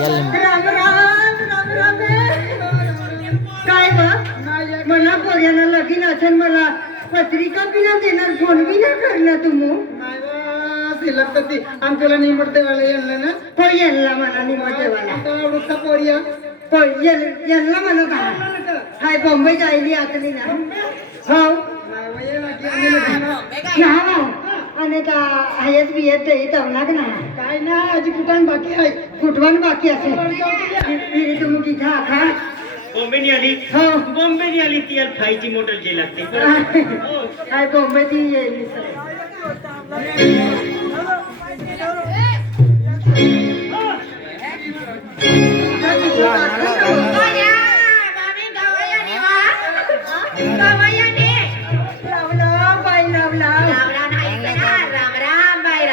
राम राम राम राम काय बा मला पोऱ्याला लगीन असेल मला पत्रिका बी ना देणार फोन बी ना करणार तुम्ही ती आमच्याला निमडते वाला यांना ना हो यांना मला निमटेवाला आवडता पोरिया हो यांना मला का हाय बॉम्बे जायली आतली ना हो आणि का हयत बियत तवनाक ना काय ना आजी कुठान बाकी आहे कुठवान बाकी असेल तुम्ही तिथं आखा बॉम्बेनी आली हो बॉम्बेनी आली ती यार खायची मोटर जे लागते हाय बॉम्बे ती येईल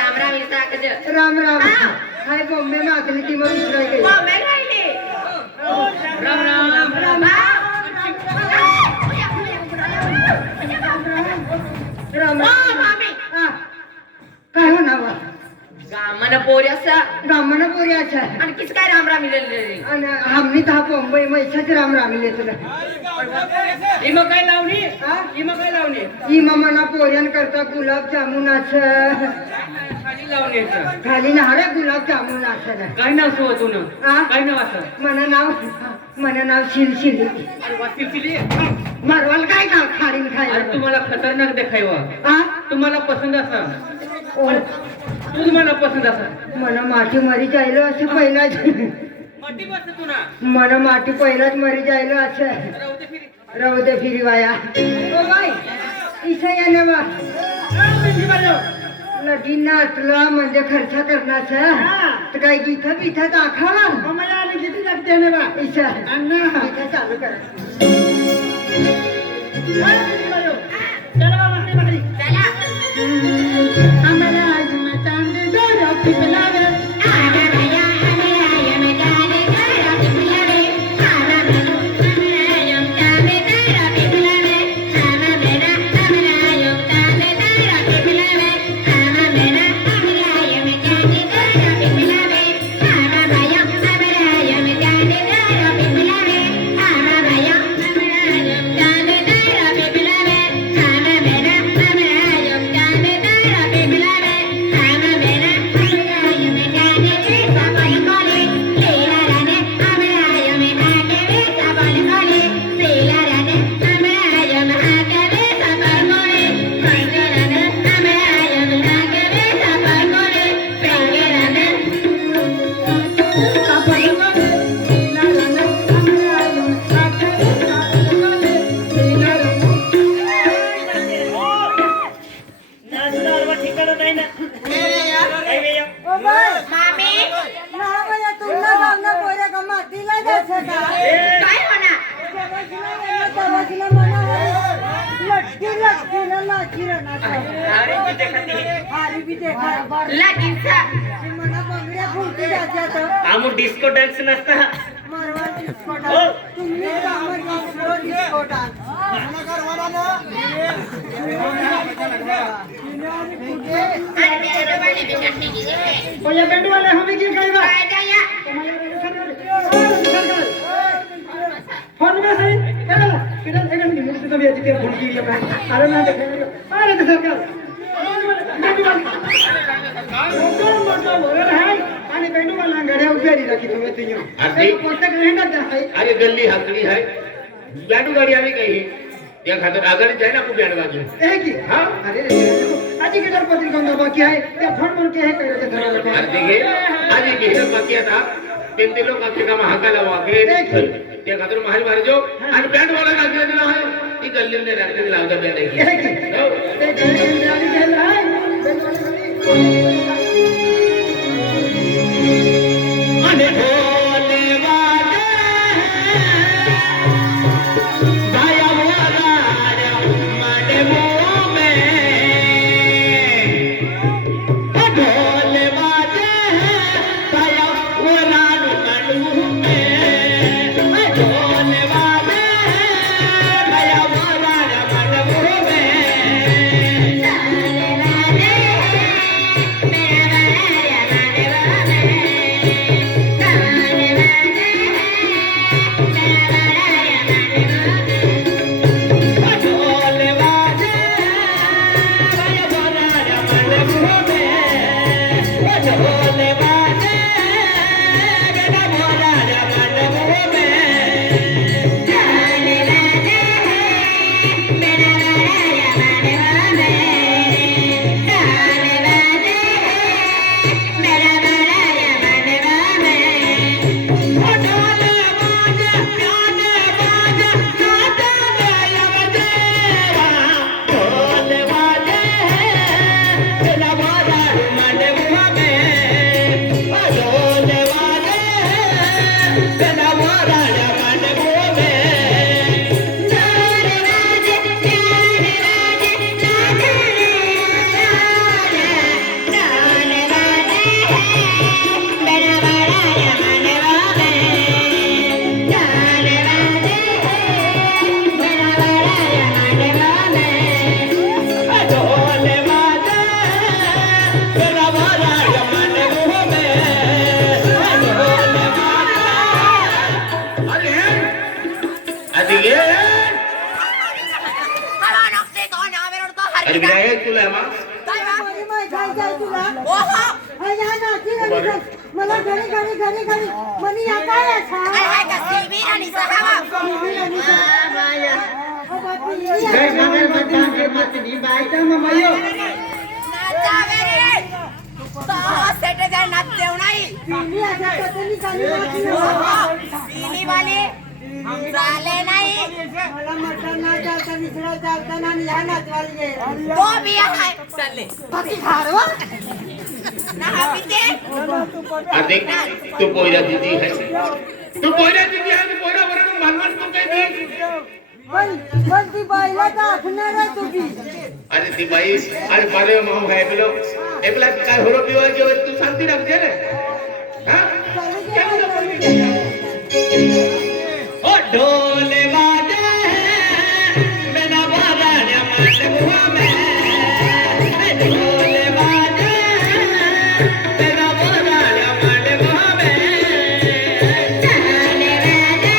राम राम हाय बॉम्बे मागली ती मग विसराय गई राम राम राम राम काय होणार बा गामन पोरी असा ब्राह्मण पोरी अच्छा आणि किस काय राम राम लिहिलेले आणि आम्ही तर बॉम्बे मैसाच राम रामिले तुला इमा काय लावणी इमा काय लावणी ही मना पोऱ्यान करता गुलाब जामुन असं खाली लावण्याचं खाली नारे गुलाब जामुन असं काय नाव असं होतो ना हा? काय नाव असं मन नाव शिलशिली अरे वाटली मारवाल काय का खारीन खाय अरे तुम्हाला खतरनाक देखायवा हा तुम्हाला पसंत असा ओ, तू मला पसंत असा मन माटी मरी जायलो असं पहिलाच मटी बस तू ना मन माटी पहिलाच मरी जायलो असं राहू दे फिरी राहू दे फिरी वाया ओ बाई इथं या ना बा लगीन नाचला म्हणजे खर्च करण्याचं तर काय इथं बिथं दाखवा मला आली किती लागते ना बा इथं अण्णा इथं चालू करा चला बाबा भाकरी आम्हाला आज चांदे जोर पिपलावे आमू डिस्को डान्स नसता पेंडू वाले हमें क्या कहेगा फोन में सही किधर एक मिनट मुझसे तभी अच्छी तेरे फोन की है मैं अरे मैं देख अरे तो सरकार मोटो बोलर है आणि पेंडू वाला गाड्या उभी राखी तुम्ही तियो अरे पुस्तक हेंडा आहे अरे गल्ली हकड़ी है बैठू गाड़ी आवी कही त्या खातर आगर जाए ना को बैठ बाजू है की हां अरे आजी किधर पत्रिका में बाकी है त्या फोन बोल के है करे धरा रखो अरे देखिए आज ये घेर बाकी था तीन तीन लोग आपके काम हाका लावा के त्या खातर महाल मार जो आणि बँड वाला लागला दिला है ती गल्ली ने रात्री लावदा बँड आहे है की ते गाडी गाडी गेला आहे अने भोले वाले भाया वाला माने मुंह में भोले वाले भाया वाला मुंह में भोले वाले भाया वाला मुंह में घरी घरी घरी घरी मनी या काय असा काय नगर मतदान के मतनी बायचा ममायो मी असा कतनी काली चाले नाही मला मटण ना चालता विसरा चालता ना या नाचवाली तो भी आहे चालले बाकी खारवा ना पिते देख तू पोयरा दीदी है तू पोयरा दीदी है तू पोयरा वरून भानवान तू काय दी पण ती बाईला दाखणार आहे तुम्ही अरे ती बाई अरे मारे माम है बोलो एकला काय होरो पिवा जे तू शांती रखते रे हां ओ ढोल बाजे मेरा बाराण्या माटे बुआ में ढोल बाजे मेरा बाराण्या माटे बुआ में चाले वाले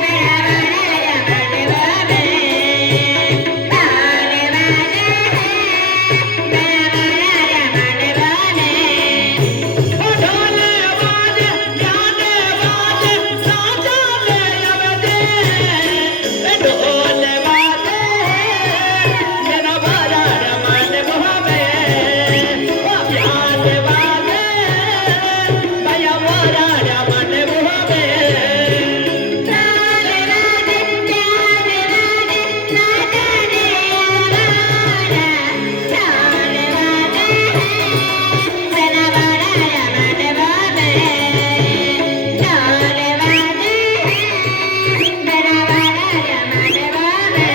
मेरा वाला बड़े बाबे चाले वाले मेरा वाला बड़े बाबे ओ ढोल बाजे गाने बाजे साजा ले आवे ढोल बाजे मेरा बाराण्या माटे बुआ में ओ प्यार बाजे भैया बाराण्या माटे बुआ में चाले वाले प्यारे वाले नाचने वाला चाले वाले मेरा वाला बड़े बाबे चाले वाले मेरा वाला बड़े बाबे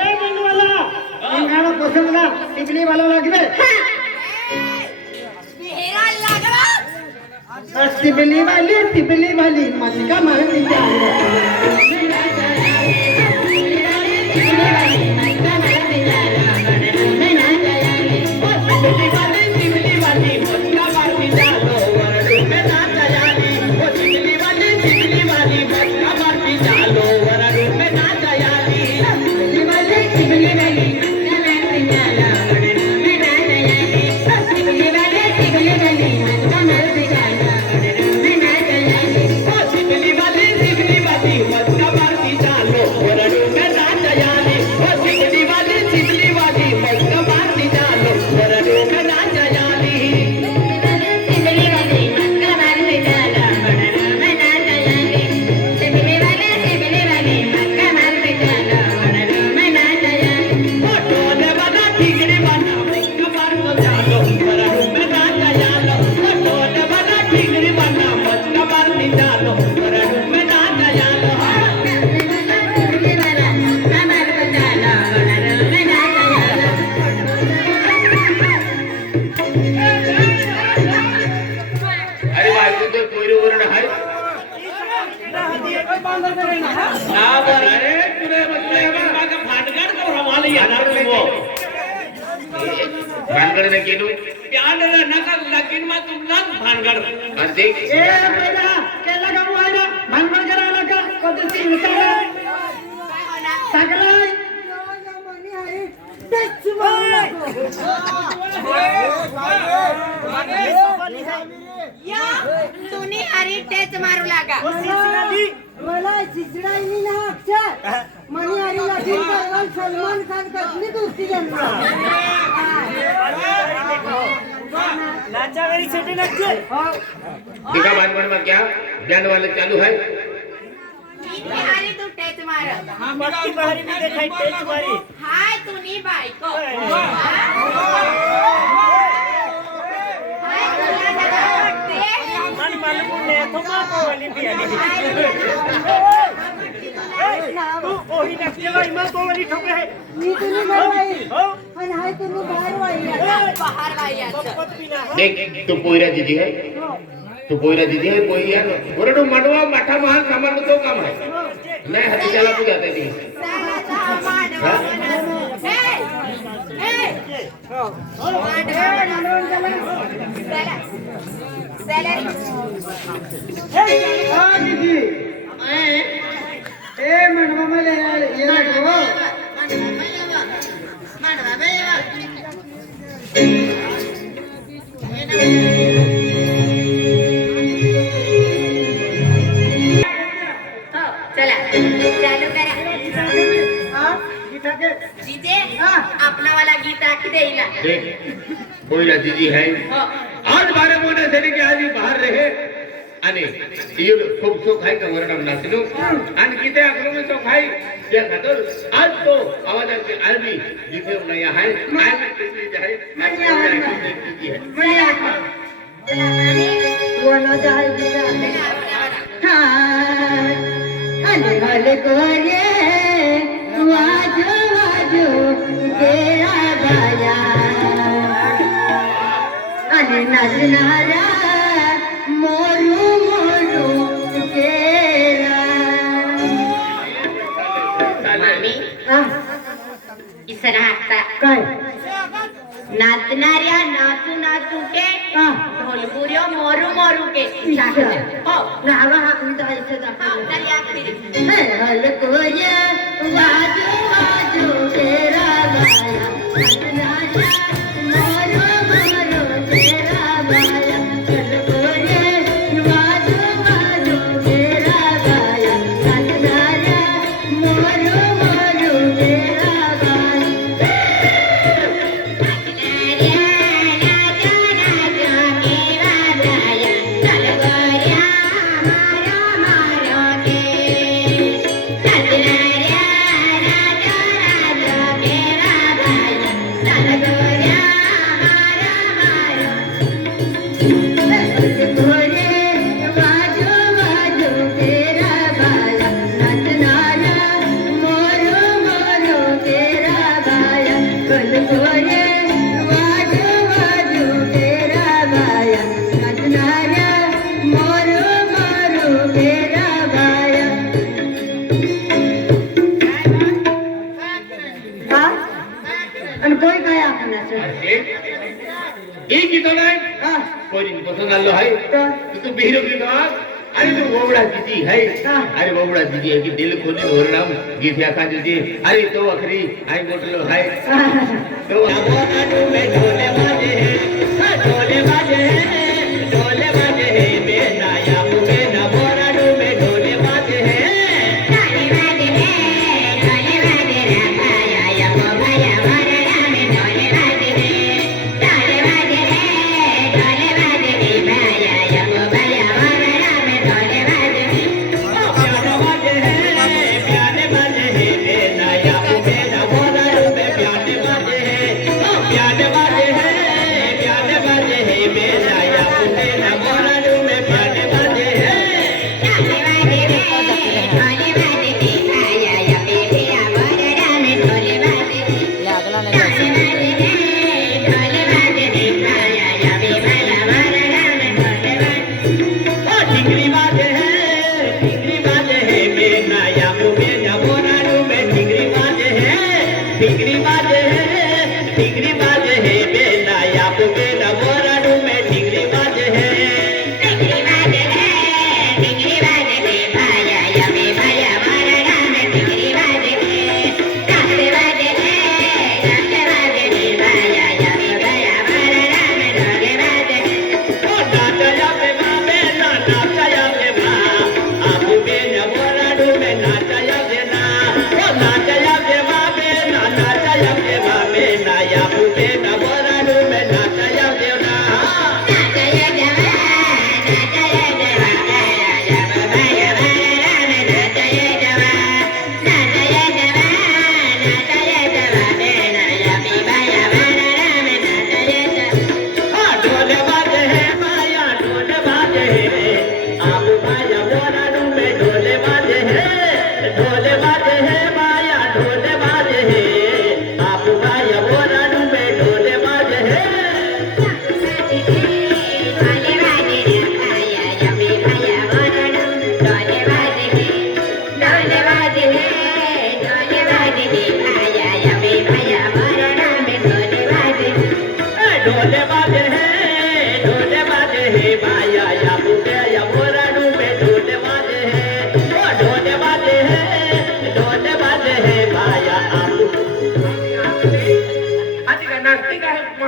ए मनवाला इंगाणा पसंदला टिकली वाला लागले बिहेरा लागला टिबली वाली मटका मारली सिमली वाली मक्का मारने जाला बड़ा मैं ना जायाली सिमली वाली मक्का मारने जाला बड़ा मैं ना जायाली सिमली वाला मक्का मारने जाला बड़ा मैं ना जायाली अरे बाई तू तो पोयरी वरून आहे ना बर अरे तुरे बसले का भानगड का रमाली यार वो भानगड ने केलो प्यान नका लगीन मा तुमला भानगड अरे देख ए बेटा केला का बुआला मनमन करायला का पद्धती विचारा सगळं मनी आहे तेच मला या तुनी हरी टेच मारू लागा मला चिचडाईनी ना अक्षर मनी हरी लगीन करवाल सलमान खान कसली दुसरी जन्मा नाचावेरी छेटी लागते देखा भानगड में क्या बैंड वाले चालू है तुनी हरी तू टेच मार हां मक्की बहरी भी देखाई टेच मारी हाय तुनी बायको हाय तुला जगा वाटते मन मालूम ने थोमा पोली पियाली तू ओही नक्कीला इमा पोली ठोके है मी तुम्ही बाई आणि हाय तुम्ही बाहेर वाई बाहर बायाचं पत बिना देख तू पोयरा दीदी है तू पोयरा दीदी है पोयरा वरून मनवा माठा महान सामान तो काम है मैं हती चला पूजा देती साला मानवा हे हे सॅलरी हा दीदी ए मनवा मला ये ना गो मानवा पोयरा दीदी है हो. आज 12 महिने झाले की आधी बाहेर रहे आणि येलो खूप सुख आहे का वरणाम नाचलो आणि किती आक्रमण सुख आहे त्या खातर आज तो आवाजाचे आरबी जिथे नाही आहे बोला जाए हले हले गोरे वाजो वाजो तेरा बाया अरे नाचनारा मोरू मोरू तेरा मामी आ, इसरा आता काय नाचणाऱ्या नाचू नाचू के आ, ढोलपुऱ्यो मोरू मोरू के हो नावा हाकून जायचं दाखवलं चल या फिर हल कोया वाजो वाजो तेरा बाया नाचनारा मोरू मोरू तेरा बाया हल कोया वाजो वाजो तेरा बाया नाचनारा मोरू मोरू तेरा बाया आणि कोई काय आपणाचं एक गीत नाही हा पोरी पसंद आलो आहे तर तू बिहिरो गीत अरे तू वोवडा दीदी है अरे वोवडा दीदी है कि दिल खोली धोरणाम गीत या का दीदी अरे तो अखरी आई बोटलो है तो आबोनाडू में ढोले बाजे है ढोले बाजे है ढोले बाजे है बेनाया मुके ना बोराडू में ढोले बाजे है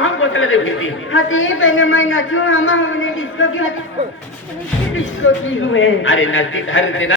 हाथी पहले मैं नाचूं हम हमने डिस्को की डिस्को की हुए अरे नजदीक हर दिन